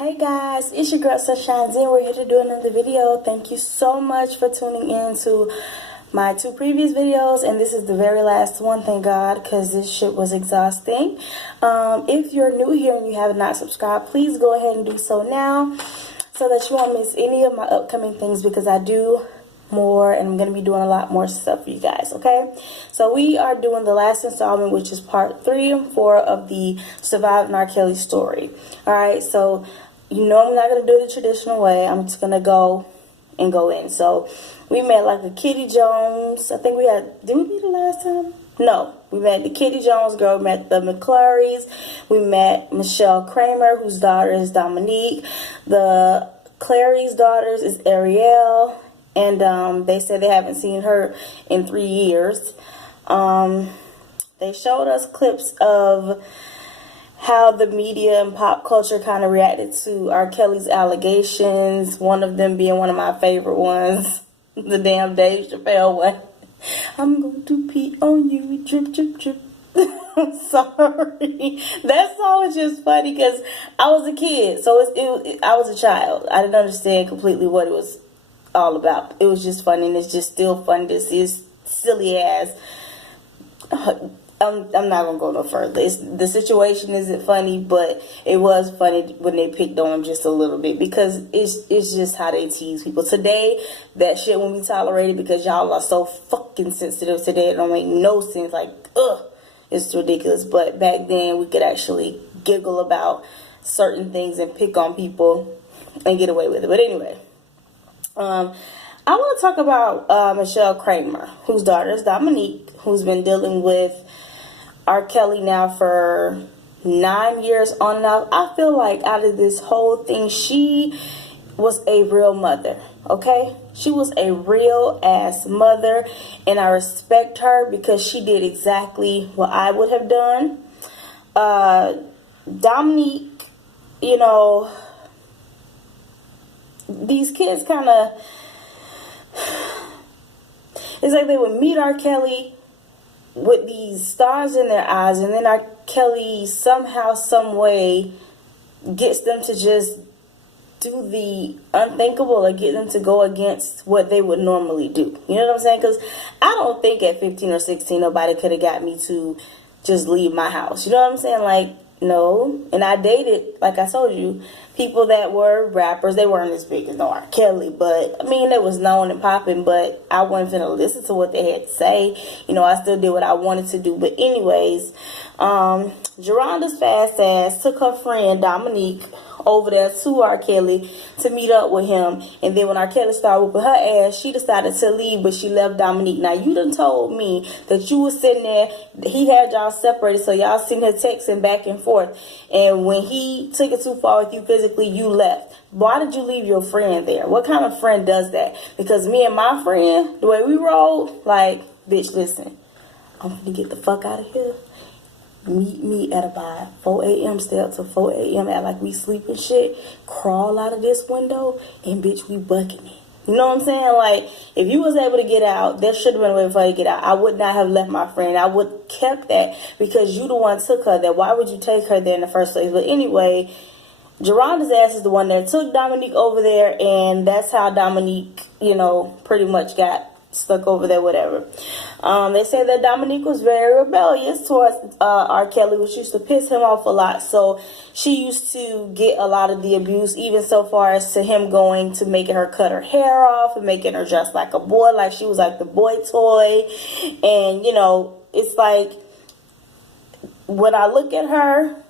Hey guys, it's your girl Sunshine Zen. We're here to do another video. Thank you so much for tuning in to my two previous videos, and this is the very last one, thank God, because this shit was exhausting. If you're new here and you have not subscribed, please go ahead and do so now so that you won't miss any of my upcoming things, because I do more and I'm going to be doing a lot more stuff for you guys, okay? So we are doing the last installment, which is part 3 and 4 of the Surviving R.Kelly story. Alright, so you know I'm not going to do it the traditional way. I'm just going to go in. So we met like the Kitty Jones. I think we had, did we meet the last time? No, we met the Kitty Jones girl. We met the McClarys. We met Michelle Kramer, whose daughter is Dominique. The Clary's daughters is Ariel. And they said they haven't seen her in 3 years. They showed us clips of how the media and pop culture kind of reacted to R. Kelly's allegations. One of them being one of my favorite ones, the damn Dave Chappelle one. I'm going to pee on you, drip, drip, drip. I'm sorry. That song was just funny because I was a kid, so I was a child. I didn't understand completely what it was all about. It was just funny, and it's just still funny to see his silly ass. I'm not gonna go no further. The situation isn't funny, but it was funny when they picked on him just a little bit, because it's just how they tease people. Today, that shit won't be tolerated because y'all are so fucking sensitive today. It don't make no sense. Like, ugh, it's ridiculous. But back then, we could actually giggle about certain things and pick on people and get away with it. But anyway, I want to talk about Michelle Kramer, whose daughter is Dominique, who's been dealing with R. Kelly now for 9 years on and off. I feel like out of this whole thing, she was a real mother, okay? She was a real ass mother, and I respect her because she did exactly what I would have done. Dominique, you know, these kids kind of, it's like they would meet R. Kelly with these stars in their eyes, and then R. Kelly somehow, some way gets them to just do the unthinkable, or get them to go against what they would normally do. You know what I'm saying? Because I don't think at 15 or 16 nobody could have got me to just leave my house. You know what I'm saying? Like, no. And I dated, like I told you, people that were rappers. They weren't as big as no R. Kelly, but I mean, they was known and popping, but I wasn't gonna listen to what they had to say. You know, I still did what I wanted to do. But anyways, Geronda's fast ass took her friend Dominique over there to R. Kelly to meet up with him, and then when R. Kelly started whooping her ass, she decided to leave, but she left Dominique. Now, you done told me that you was sitting there, he had y'all separated, so y'all sitting here texting back and forth, and when he took it too far with you physically, you left. Why did you leave your friend there? What kind of friend does that? Because me and my friend, the way we roll, like, bitch, listen, I'm gonna get the fuck out of here. Meet me at about 4 a.m. Stay up till 4 a.m. Act like we sleep and shit. Crawl out of this window and bitch, we bucking it. You know what I'm saying? Like, if you was able to get out, there should have been a way for you to get out. I would not have left my friend. I would have kept that because you the one took her there. Why would you take her there in the first place? But anyway, Geronda's ass is the one that took Dominique over there, and that's how Dominique, you know, pretty much got stuck over there, whatever. They say that Dominique was very rebellious towards R. Kelly, which used to piss him off a lot. So she used to get a lot of the abuse, even so far as to him going to making her cut her hair off and making her dress like a boy, like she was like the boy toy. And, you know, it's like, when I look at her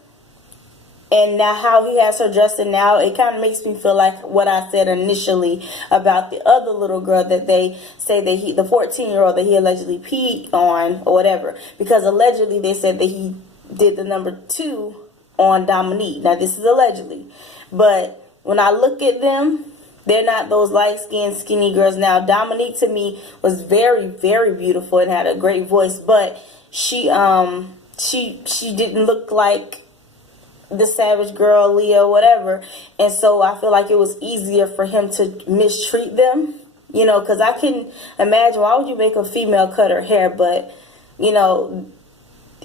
and now how he has her dressing now, it kind of makes me feel like what I said initially about the other little girl that they say that the 14-year-old that he allegedly peed on or whatever. Because allegedly they said that he did the number 2 on Dominique. Now this is allegedly. But when I look at them, they're not those light-skinned, skinny girls. Now Dominique to me was very, very beautiful and had a great voice. But she didn't look like the savage girl, Leah, whatever. And so I feel like it was easier for him to mistreat them, you know, because I couldn't imagine, why would you make a female cut her hair? But, you know,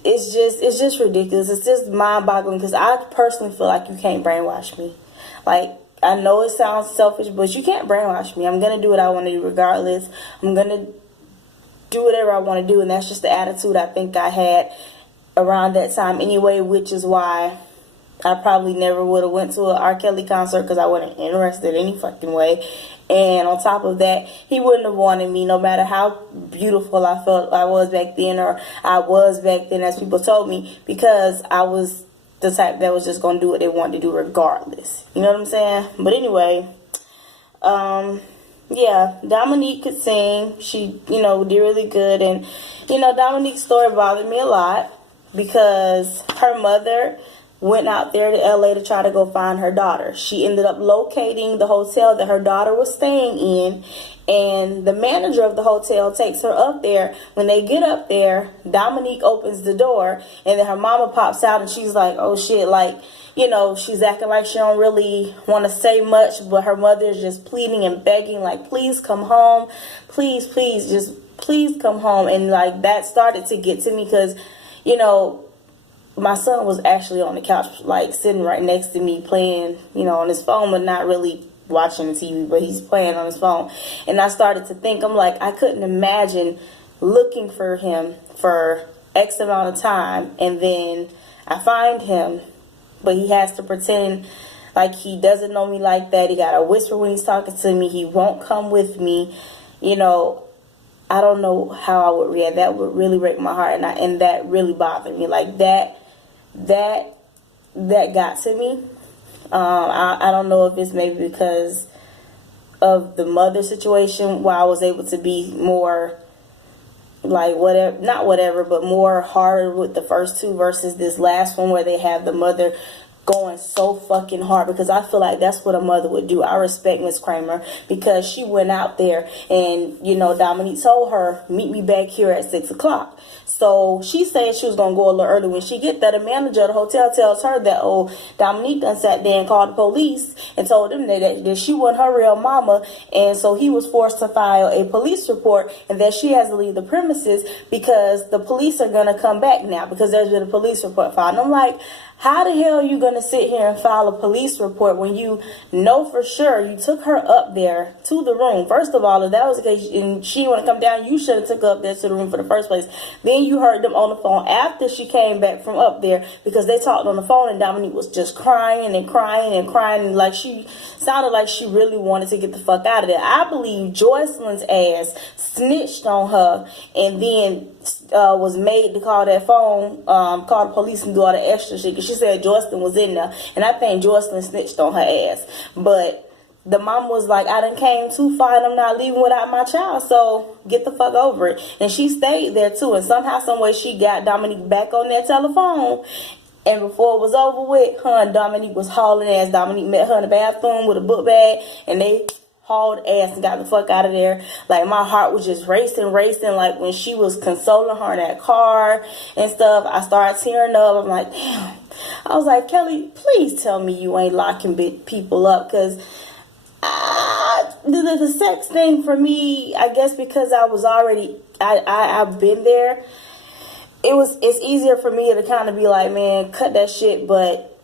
it's just ridiculous. It's just mind-boggling because I personally feel like you can't brainwash me. Like, I know it sounds selfish, but you can't brainwash me. I'm going to do what I want to do regardless. I'm going to do whatever I want to do, and that's just the attitude I think I had around that time anyway, which is why I probably never would have went to an R. Kelly concert, because I wasn't interested any fucking way. And on top of that, he wouldn't have wanted me, no matter how beautiful I felt I was back then, or I was back then, as people told me, because I was the type that was just going to do what they wanted to do regardless. You know what I'm saying? But anyway, yeah, Dominique could sing. She, did really good. And, Dominique's story bothered me a lot, because her mother went out there to LA to try to go find her daughter. She ended up locating the hotel that her daughter was staying in, and the manager of the hotel takes her up there. When they get up there, Dominique opens the door, and then her mama pops out, and she's like, oh shit, like, she's acting like she don't really want to say much, but her mother is just pleading and begging, like, please come home, please, just please come home. And like, that started to get to me, because my son was actually on the couch, like, sitting right next to me playing, on his phone, but not really watching the TV, but he's playing on his phone. And I started to think, I'm like, I couldn't imagine looking for him for X amount of time, and then I find him, but he has to pretend like he doesn't know me like that. He got to whisper when he's talking to me. He won't come with me. I don't know how I would react. That would really break my heart, and that really bothered me. Like, that got to me. I don't know if it's maybe because of the mother situation, where I was able to be more like more harder with the first two versus this last one, where they have the mother going so fucking hard, because I feel like that's what a mother would do. I respect Miss Kramer, because she went out there, and Dominique told her, meet me back here at 6 o'clock. So she said she was gonna go a little early. When she get there, the manager of the hotel tells her that, Dominique done sat there and called the police and told them that she wasn't her real mama, and so he was forced to file a police report, and that she has to leave the premises because the police are gonna come back now, because there's been a police report filed. And I'm like, how the hell are you going to sit here and file a police report when you know for sure you took her up there to the room? First of all, if that was the case and she didn't want to come down, you should have took her up there to the room for the first place. Then you heard them on the phone after she came back from up there, because they talked on the phone, and Dominique was just crying and crying and crying, like she sounded like she really wanted to get the fuck out of there. I believe Joycelyn's ass snitched on her, and then was made to call that phone, call the police and do all the extra shit, because she said Joycelyn was in there, and I think Joycelyn snitched on her ass. But the mom was like, I done came too far, and I'm not leaving without my child, so get the fuck over it. And she stayed there too, and somehow, someway, she got Dominique back on that telephone. And before it was over with, her and Dominique was hauling ass. Dominique met her in the bathroom with a book bag, and they hauled ass and got the fuck out of there. Like, my heart was just racing. Like, when she was consoling her in that car and stuff, I started tearing up. I'm like, damn. I was like, Kelly, please tell me you ain't locking people up, because the sex thing for me, I guess because I was already, I've been there, it's easier for me to kind of be like, man, cut that shit. But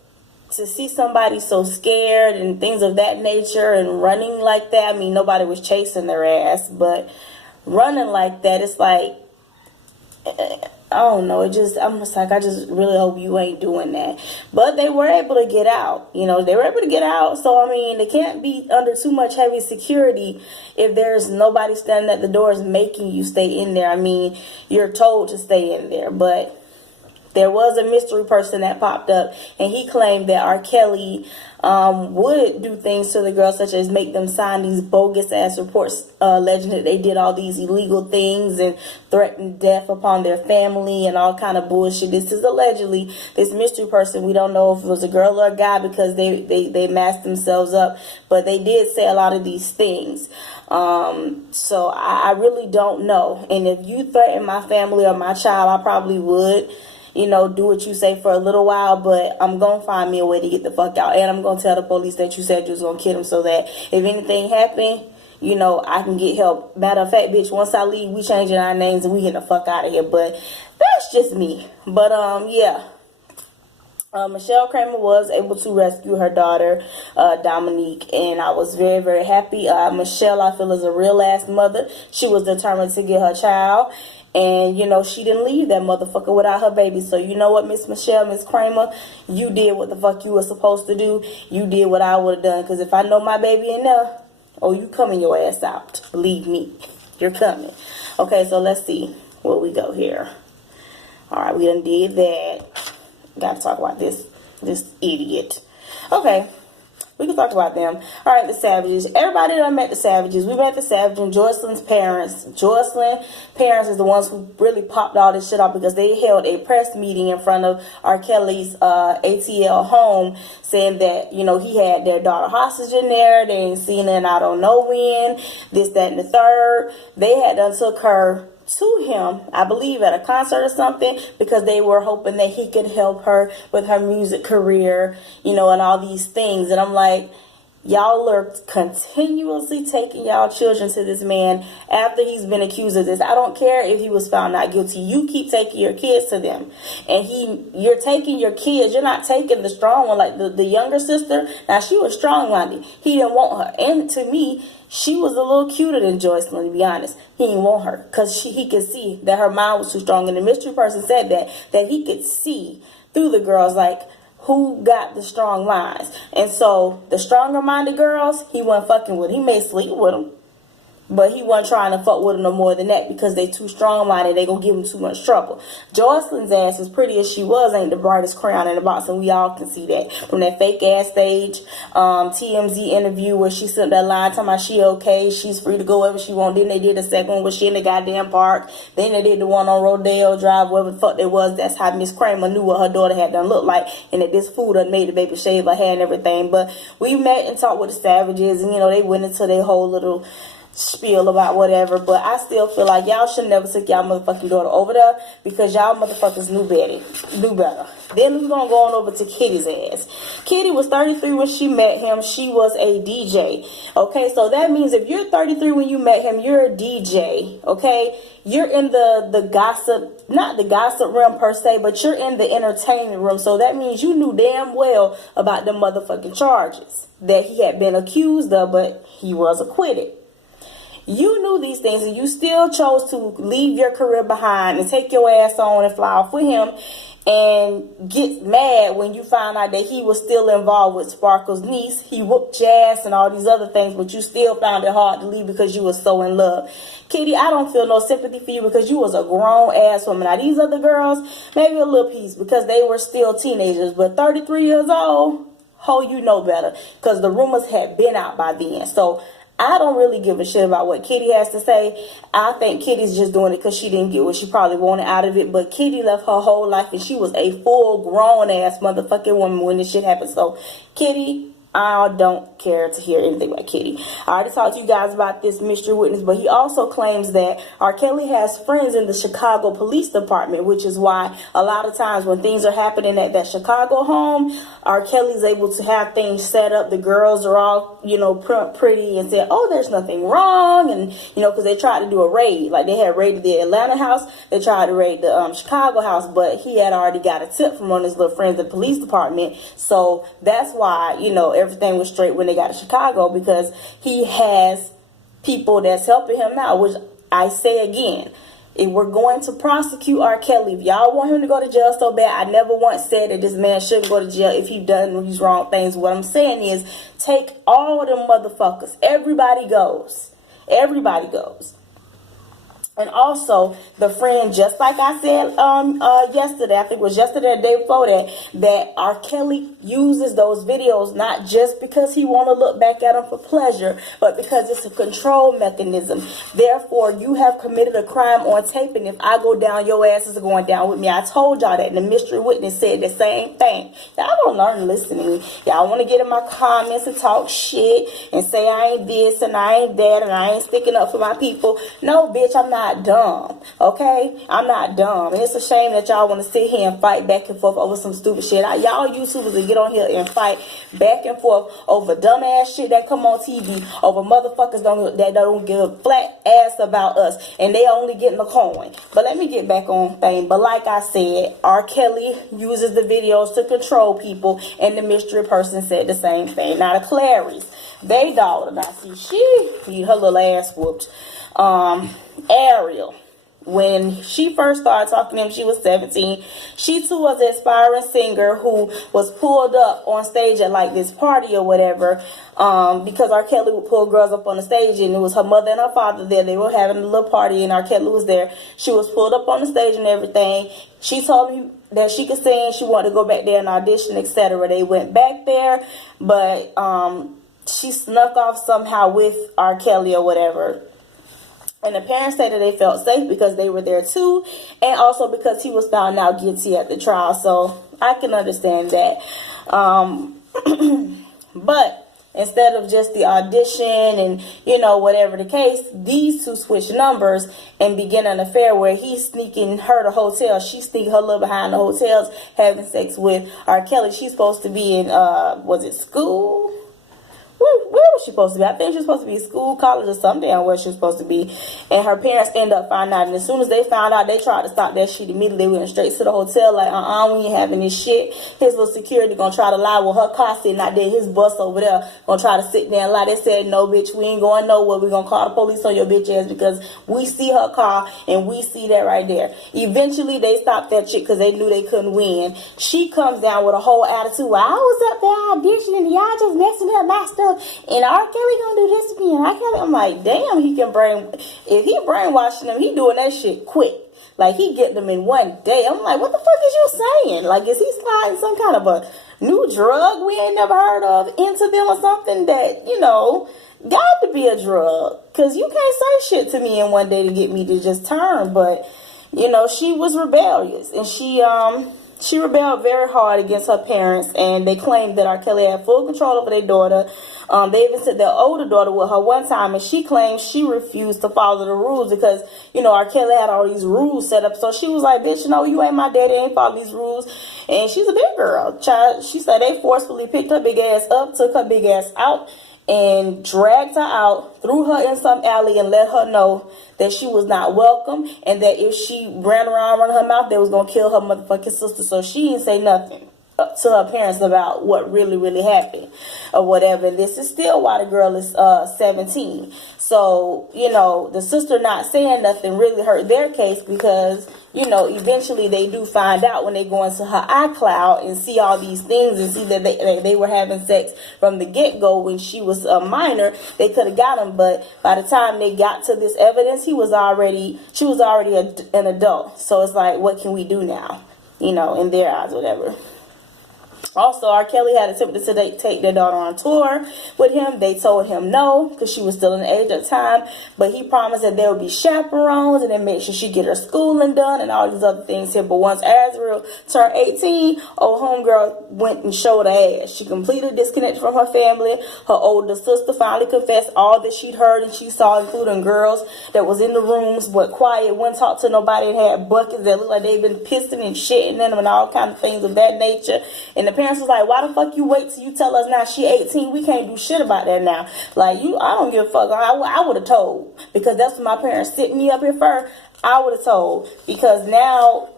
to see somebody so scared and things of that nature and running like that, I mean, nobody was chasing their ass, but running like that, it's like, I don't know, I'm just like, I just really hope you ain't doing that. But they were able to get out, so I mean, they can't be under too much heavy security if there's nobody standing at the doors making you stay in there. I mean, you're told to stay in there, but there was a mystery person that popped up, and he claimed that R. Kelly would do things to the girls, such as make them sign these bogus ass reports alleging that they did all these illegal things and threatened death upon their family and all kind of bullshit. This is allegedly this mystery person. We don't know if it was a girl or a guy, because they masked themselves up, but they did say a lot of these things. So I really don't know. And if you threaten my family or my child, I probably would, do what you say for a little while, but I'm going to find me a way to get the fuck out. And I'm going to tell the police that you said you was going to kill him, so that if anything happened, I can get help. Matter of fact, bitch, once I leave, we changing our names and we getting the fuck out of here. But that's just me. But, yeah. Michelle Kramer was able to rescue her daughter, Dominique, and I was very, very happy. Michelle, I feel, is a real ass mother. She was determined to get her child, and you know, she didn't leave that motherfucker without her baby. So you know what, Miss Michelle, Miss Kramer, you did what the fuck you were supposed to do. You did what I would have done, because if I know my baby in there, oh, you coming your ass out. Believe me, you're coming. Okay, so let's see where we go here. All right, we done did that. Got to talk about this idiot. Okay, we can talk about them. All right, the Savages. Everybody done met the Savages. We met the Savages and Joycelyn's parents. Joycelyn's parents is the ones who really popped all this shit off, because they held a press meeting in front of R.Kelly's ATL home, saying that, you know, he had their daughter hostage in there. They ain't seen her in I don't know when. This, that, and the third. They had done took her to him, I believe at a concert or something, because they were hoping that he could help her with her music career, you know, and all these things. And I'm like, y'all are continuously taking y'all children to this man after he's been accused of this. I don't care if he was found not guilty. You keep taking your kids to them. And you're taking your kids. You're not taking the strong one, like the younger sister. Now, she was strong-minded. He didn't want her. And to me, she was a little cuter than Joycelyn, to be honest. He didn't want her because he could see that her mind was too strong. And the mystery person said that he could see through the girls, like, who got the strong minds. And so the stronger minded girls, he wasn't fucking with. He may sleep with them, but he wasn't trying to fuck with them no more than that, because they too strong minded. They gonna give him too much trouble. Joycelyn's ass, as pretty as she was, ain't the brightest crown in the box, and we all can see that from that fake ass stage TMZ interview where she sent that line talking about she okay, she's free to go wherever she want. Then they did the second one where she in the goddamn park. Then they did the one on Rodeo Drive, wherever the fuck it was. That's how Miss Kramer knew what her daughter had done look like, and that this fool done made the baby shave her hair and everything. But we met and talked with the Savages, and you know, they went into their whole little spiel about whatever, but I still feel like y'all should never took y'all motherfucking daughter over there, because y'all motherfuckers knew better. Then we're gonna go on over to Kitty's ass. Kitty was 33 when she met him. She was a DJ. Okay, so that means if you're 33 when you met him, you're a DJ. Okay, you're in the gossip, not the gossip realm per se, but you're in the entertainment room. So that means you knew damn well about the motherfucking charges that he had been accused of, but he was acquitted. You knew these things, and you still chose to leave your career behind and take your ass on and fly off with him, and get mad when you found out that he was still involved with Sparkle's niece. He whooped your ass and all these other things, but you still found it hard to leave because you were so in love. Kitty, I don't feel no sympathy for you, because you was a grown ass woman. Now, these other girls, maybe a little piece, because they were still teenagers, but 33 years old, you know better, because the rumors had been out by then. So I don't really give a shit about what Kitty has to say. I think Kitty's just doing it because she didn't get what she probably wanted out of it. But Kitty left her whole life, and she was a full grown ass motherfucking woman when this shit happened. So Kitty, I don't care to hear anything about Kitty. I already talked to you guys about this mystery witness, but he also claims that R.Kelly has friends in the Chicago Police Department, which is why a lot of times when things are happening at that Chicago home, R.Kelly's able to have things set up. The girls are all, you know, pretty and say, oh, there's nothing wrong. And, you know, because they tried to do a raid. Like, they had raided the Atlanta house. They tried to raid the Chicago house, but he had already got a tip from one of his little friends in the police department. So that's why, you know, everything was straight when they got to Chicago, because he has people that's helping him out, which I say again, if we're going to prosecute R. Kelly, if y'all want him to go to jail so bad, I never once said that this man shouldn't go to jail if he done these wrong things. What I'm saying is, take all of them motherfuckers. Everybody goes. Everybody goes. And also, the friend, just like I said yesterday, I think it was yesterday or the day before that R. Kelly uses those videos not just because he want to look back at them for pleasure, but because it's a control mechanism. Therefore, you have committed a crime on tape, and if I go down, your ass is going down with me. I told y'all that, and the mystery witness said the same thing. Y'all don't learn to listen to me. Y'all want to get in my comments and talk shit and say I ain't this and I ain't that and I ain't sticking up for my people. No, bitch, I'm not not dumb, okay? I'm not dumb. And it's a shame that y'all want to sit here and fight back and forth over some stupid shit. Y'all YouTubers that get on here and fight back and forth over dumbass shit that come on TV, over motherfuckers that don't give a flat ass about us, and they only getting a coin. But let me get back on thing. But like I said, R. Kelly uses the videos to control people, and the mystery person said the same thing. Now the Clarice, they daughter, now see, she need her little ass whooped. Ariel, when she first started talking to him, she was 17. She too was an aspiring singer who was pulled up on stage at like this party or whatever, because R. Kelly would pull girls up on the stage, and it was her mother and her father there. They were having a little party, and R. Kelly was there. She was pulled up on the stage and everything. She told me that she could sing. She wanted to go back there and audition, etc. They went back there, but she snuck off somehow with R. Kelly or whatever. And the parents said that they felt safe because they were there too, and also because he was found out guilty at the trial. So I can understand that. But instead of just the audition and, you know, whatever the case, these two switched numbers and begin an affair where he's sneaking her to hotels. She's sneaking her little behind the hotels, having sex with R. Kelly. She's supposed to be in, was it school? Where was she supposed to be? I think she was supposed to be in school, college, or something where she was supposed to be. And her parents ended up finding out. And as soon as they found out, they tried to stop that shit immediately. They went straight to the hotel like, we ain't having this shit. His little security gonna try to lie with her car sitting out there. His bus over there gonna try to sit there and lie. They said, no, bitch, we ain't going nowhere. We gonna call the police on your bitch ass because we see her car and we see that right there. Eventually, they stopped that shit because they knew they couldn't win. She comes down with a whole attitude. Well, I was up there auditioning and y'all just messing up my stuff. And R. Kelly gonna do this to me. And R. Kelly, I'm like, damn, if he brainwashing them, he doing that shit quick. Like, he get them in one day. I'm like, what the fuck is you saying? Like, is he sliding some kind of a new drug we ain't never heard of into them or something that, you know, got to be a drug? Because you can't say shit to me in one day to get me to just turn. But, you know, she was rebellious. And she rebelled very hard against her parents, and they claimed that R. Kelly had full control over their daughter. They even sent their older daughter with her one time, and she claimed she refused to follow the rules because, you know, R. Kelly had all these rules set up. So she was like, bitch, you know, you ain't my daddy, ain't follow these rules. And she's a big girl. Child, she said they forcefully picked her big ass up, took her big ass out, and dragged her out, threw her in some alley, and let her know that she was not welcome, and that if she ran around running her mouth, they was gonna kill her motherfucking sister. So she didn't say nothing to her parents about what really happened or whatever. And this is still why the girl is 17. So, you know, the sister not saying nothing really hurt their case because, you know, eventually they do find out when they go into her iCloud and see all these things and see that they were having sex from the get-go when she was a minor. They could have got him, but by the time they got to this evidence, she was already an adult. So it's like, what can we do now? You know, in their eyes, whatever. Also, R. Kelly had attempted to take their daughter on tour with him. They told him no because she was still in the age at the time. But he promised that there would be chaperones and then make sure she get her schooling done and all these other things here. But once Azriel turned 18, old homegirl went and showed her ass. She completely disconnected from her family. Her older sister finally confessed all that she'd heard and she saw, including girls that was in the rooms but quiet, wouldn't talk to nobody, and had buckets that looked like they'd been pissing and shitting in them and all kinds of things of that nature. And the parents was like, why the fuck you wait till you tell us now she 18? We can't do shit about that now. Like, I don't give a fuck. I would have told, because that's what my parents sitting me up here for. I would have told, because now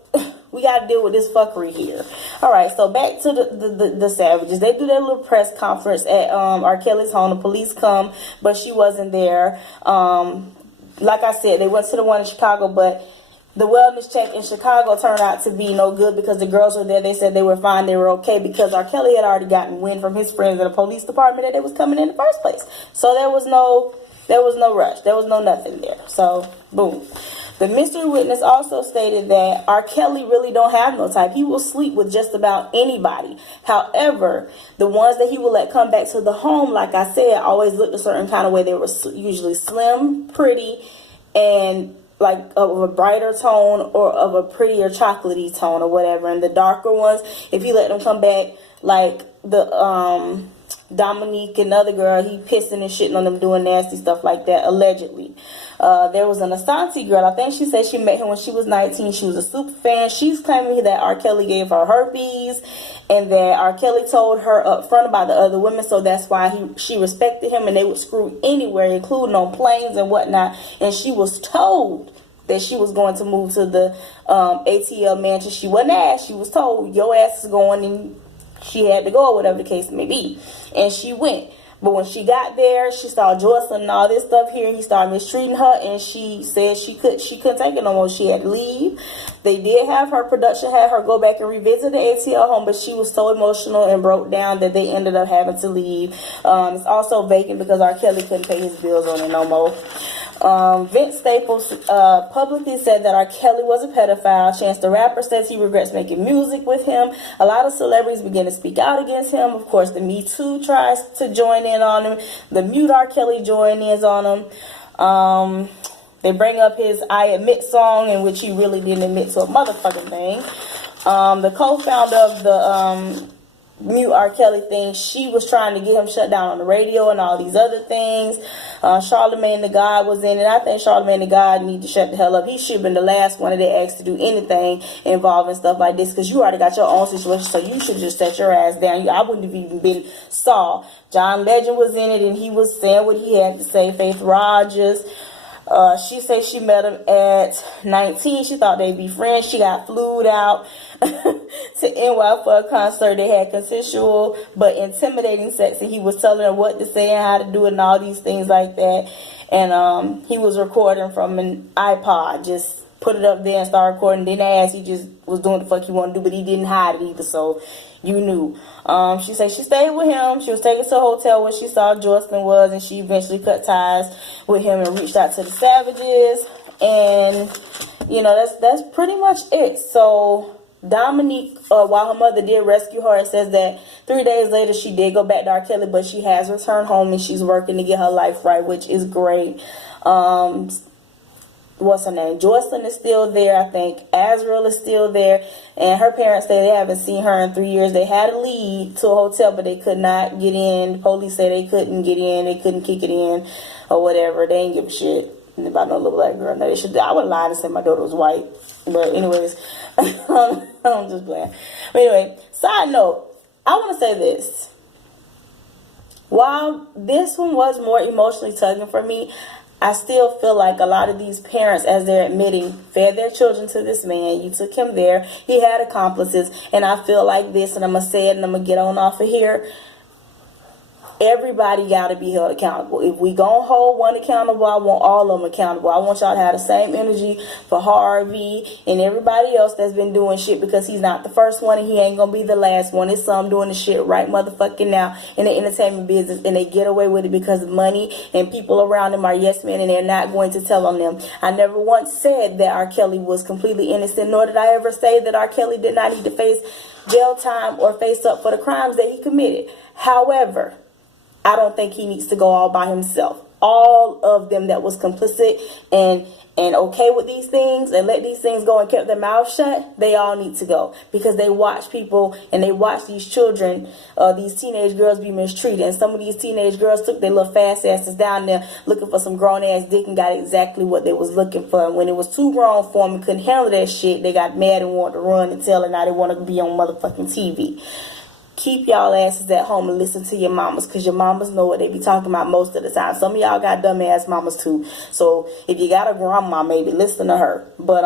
we got to deal with this fuckery here. All right, so back to the Savages. They do their little press conference at R. Kelly's home. The police come, but she wasn't there. Like I said, they went to the one in Chicago, but the wellness check in Chicago turned out to be no good because the girls were there. They said they were fine, they were okay, because R. Kelly had already gotten wind from his friends in the police department that they was coming in the first place. So there was no rush. There was no nothing there. So, boom. The mystery witness also stated that R. Kelly really don't have no type. He will sleep with just about anybody. However, the ones that he will let come back to the home, like I said, always looked a certain kind of way. They were usually slim, pretty, and like of a brighter tone or of a prettier chocolatey tone or whatever. And the darker ones, if you let them come back, like the Dominique, another girl, he pissing and shitting on them, doing nasty stuff like that, allegedly. There was an Asante girl, I think she said she met him when she was 19. She was a super fan. She's claiming that R. Kelly gave her herpes, and that R. Kelly told her up front about the other women, so that's why she respected him, and they would screw anywhere, including on planes and whatnot. And she was told that she was going to move to the ATL mansion. She wasn't asked. She was told, your ass is going, and she had to go, or whatever the case may be. And she went. But when she got there, she saw Jocelyn and all this stuff here, and he started mistreating her, and she said she couldn't take it no more. She had to leave. They did have her production, had her go back and revisit the ATL home, but she was so emotional and broke down that they ended up having to leave. It's also vacant because R. Kelly couldn't pay his bills on it no more. Vince Staples publicly said that R. Kelly was a pedophile. Chance the Rapper says he regrets making music with him. A lot of celebrities begin to speak out against him. Of course, the Me Too tries to join in on him. The Mute R. Kelly join-ins on him. They bring up his I Admit song, in which he really didn't admit to a motherfucking thing. The co-founder of the Mute R. Kelly thing, she was trying to get him shut down on the radio and all these other things. Charlemagne the God was in it. I think Charlemagne the God need to shut the hell up. He should have been the last one that they asked to do anything involving stuff like this, because you already got your own situation, so you should just set your ass down. I wouldn't have even been saw. John Legend was in it, and he was saying what he had to say. Faith Rogers, she said she met him at 19. She thought they'd be friends. She got flued out to NY for a concert. They had consensual but intimidating sex, and he was telling her what to say and how to do it and all these things like that. And he was recording from an iPod, just put it up there and start recording. Didn't ask, he just was doing the fuck he wanted to do, but he didn't hide it either, so you knew. She said she stayed with him. She was taken to a hotel where she saw Jocelyn was, and she eventually cut ties with him and reached out to the Savages. And you know, that's pretty much it. So Dominique, while her mother did rescue her, it says that 3 days later she did go back to R. Kelly, but she has returned home and she's working to get her life right, which is great. What's her name? Jocelyn is still there. I think Azrael is still there. And her parents say they haven't seen her in 3 years. They had a lead to a hotel, but they could not get in. The police say they couldn't get in. They couldn't kick it in or whatever. They ain't give a shit about no little black girl. No, they should. I wouldn't lie and say my daughter was white. But anyways, I'm just playing. But anyway, side note, I want to say this. While this one was more emotionally tugging for me, I still feel like a lot of these parents, as they're admitting, fed their children to this man. You took him there. He had accomplices. And I feel like this, and I'm going to say it, and I'm going to get on off of here. Everybody got to be held accountable. If we going to hold one accountable, I want all of them accountable. I want y'all to have the same energy for Harvey and everybody else that's been doing shit, because he's not the first one and he ain't going to be the last one. It's some doing the shit right motherfucking now in the entertainment business, and they get away with it because of money, and people around them are yes men, and they're not going to tell on them. I never once said that R. Kelly was completely innocent, nor did I ever say that R. Kelly did not need to face jail time or face up for the crimes that he committed. However, I don't think he needs to go all by himself. All of them that was complicit and okay with these things and let these things go and kept their mouth shut, they all need to go, because they watch people and they watch these children, these teenage girls be mistreated. And some of these teenage girls took their little fast asses down there looking for some grown ass dick and got exactly what they was looking for. And when it was too grown for them and couldn't handle that shit, they got mad and wanted to run and tell, and now they want to be on motherfucking TV. Keep y'all asses at home and listen to your mamas, because your mamas know what they be talking about most of the time. Some of y'all got dumb ass mamas too. So if you got a grandma, maybe listen to her. But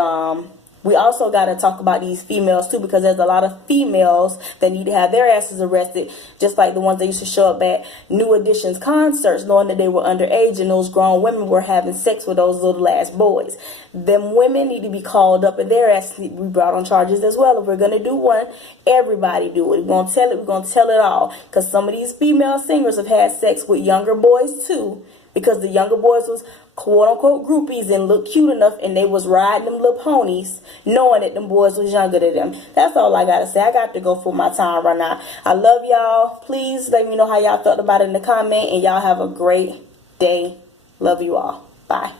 we also got to talk about these females too, because there's a lot of females that need to have their asses arrested, just like the ones that used to show up at New Edition's concerts knowing that they were underage, and those grown women were having sex with those little ass boys. Them women need to be called up and their asses need to be brought on charges as well. If we're going to do one, everybody do it. We're going to tell it. We're going to tell it all, because some of these female singers have had sex with younger boys too, because the younger boys was quote-unquote groupies and look cute enough, and they was riding them little ponies knowing that them boys was younger than them. That's all I gotta say. I got to go for my time right now. I love y'all. Please let me know how y'all felt about it in the comment, and y'all have a great day. Love you all. Bye.